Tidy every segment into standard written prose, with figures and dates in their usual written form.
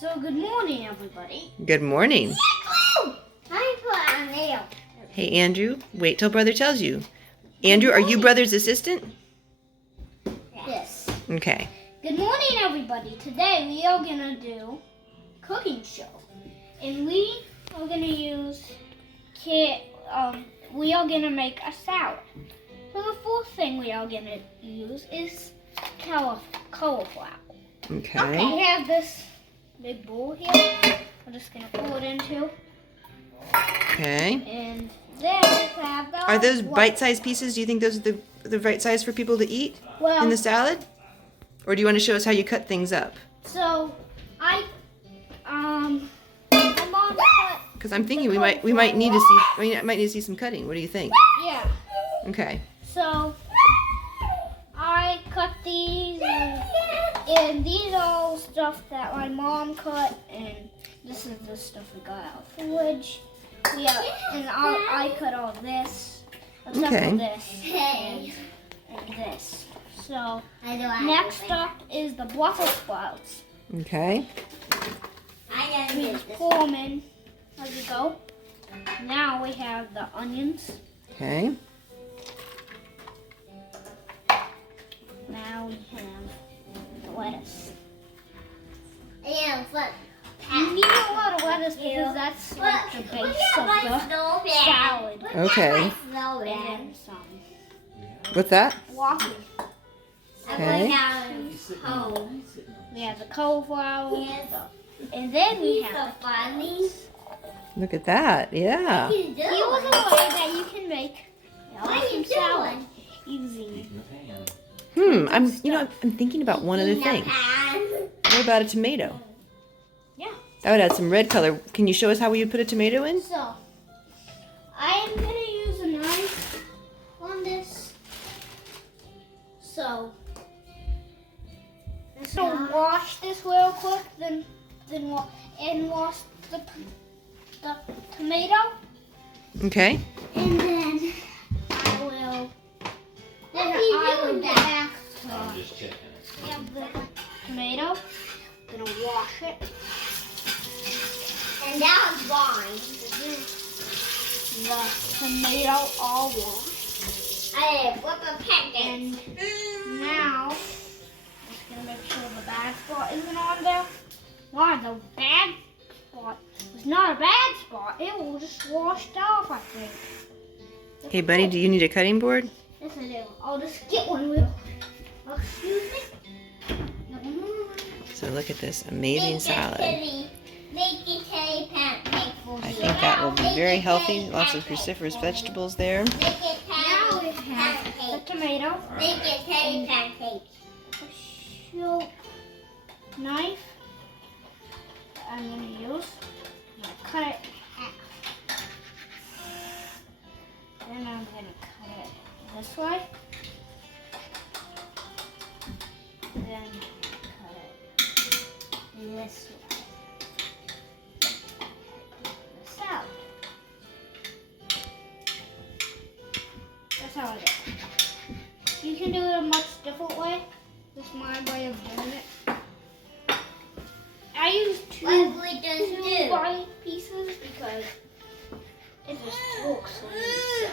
So good morning, everybody. Good morning. I put a nail. Hey, Andrew, wait till Brother tells you. Andrew, are you Brother's assistant? Yes. Okay. Good morning, everybody. Today we are gonna do cooking show, and we are gonna use we are gonna make a salad. So the first thing we are gonna use is cauliflower. Okay. We have this big bowl here. I'm just gonna pour it into, Okay. and then we have the. Are those bite-sized pieces? Do you think those are the right size for people to eat Well, in the salad? Or do you want to show us how you cut things up? So my mom cut. Because I'm thinking we might need to see some cutting. What do you think? Yeah. Okay. So I cut these, and these are all stuff that my mom cut, and this is the stuff we got out of the fridge. I cut all this, except Okay. for this and this. So next up is the Brussels sprouts. Okay. We just pour them in as we go. Now we have the onions. Okay. Now we have the lettuce. Yeah, but You need a lot of lettuce because that's like the base of the salad. Okay. And some What's that? broccoli. Okay. We have the cauliflower. And then we have the funny. Look at that. Yeah. Here's a way that you can make some salad easy. I'm thinking about one other thing. What about a tomato? Yeah. That would add some red color. Can you show us how we would put a tomato in? So, I am going to use a knife on this. So, I'm going to wash this real quick, then wash the tomato, Okay. and then I will back to have the tomato. I'm going to wash it. And that was gone. The tomato all washed. I flip a pancake. And now, just gonna make sure the bad spot isn't on there. Why, the bad spot was not a bad spot. It will just washed off, I think. Hey, buddy, do you need a cutting board? Yes, I do. I'll just get one real quick. Excuse me. So look at this amazing salad. Make it a pancake for I think that will be very healthy. Lots of cruciferous vegetables there. Make it Now we have the tomato. Make it a pancake. A sharp knife that I'm going to use. I'm going to cut it in half. Then I'm going to cut it this way. Then cut it this way. The salad. That's how I do it. You can do it a much different way. This is my way of doing it. I use two white pieces because it just works so easy. So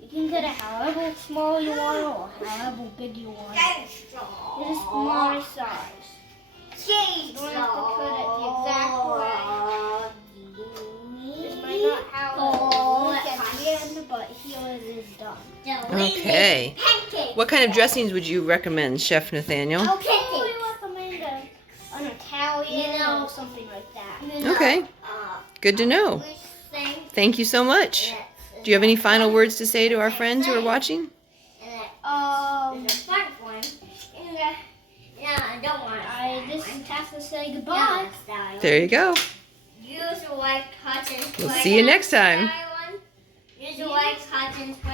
you can cut it however small you want it or however big you want it. This is my size. You don't have to cut it the exact way. This might not have a look at the end, but here it is done. Okay. What kind of dressings would you recommend, Chef Nathaniel? I would recommend an Italian or something like that. Okay. Good to know. Thank you so much. Do you have any final words to say to our friends who are watching? I just have to say goodbye. There you go. We'll see you next time. Use the white cotton spray.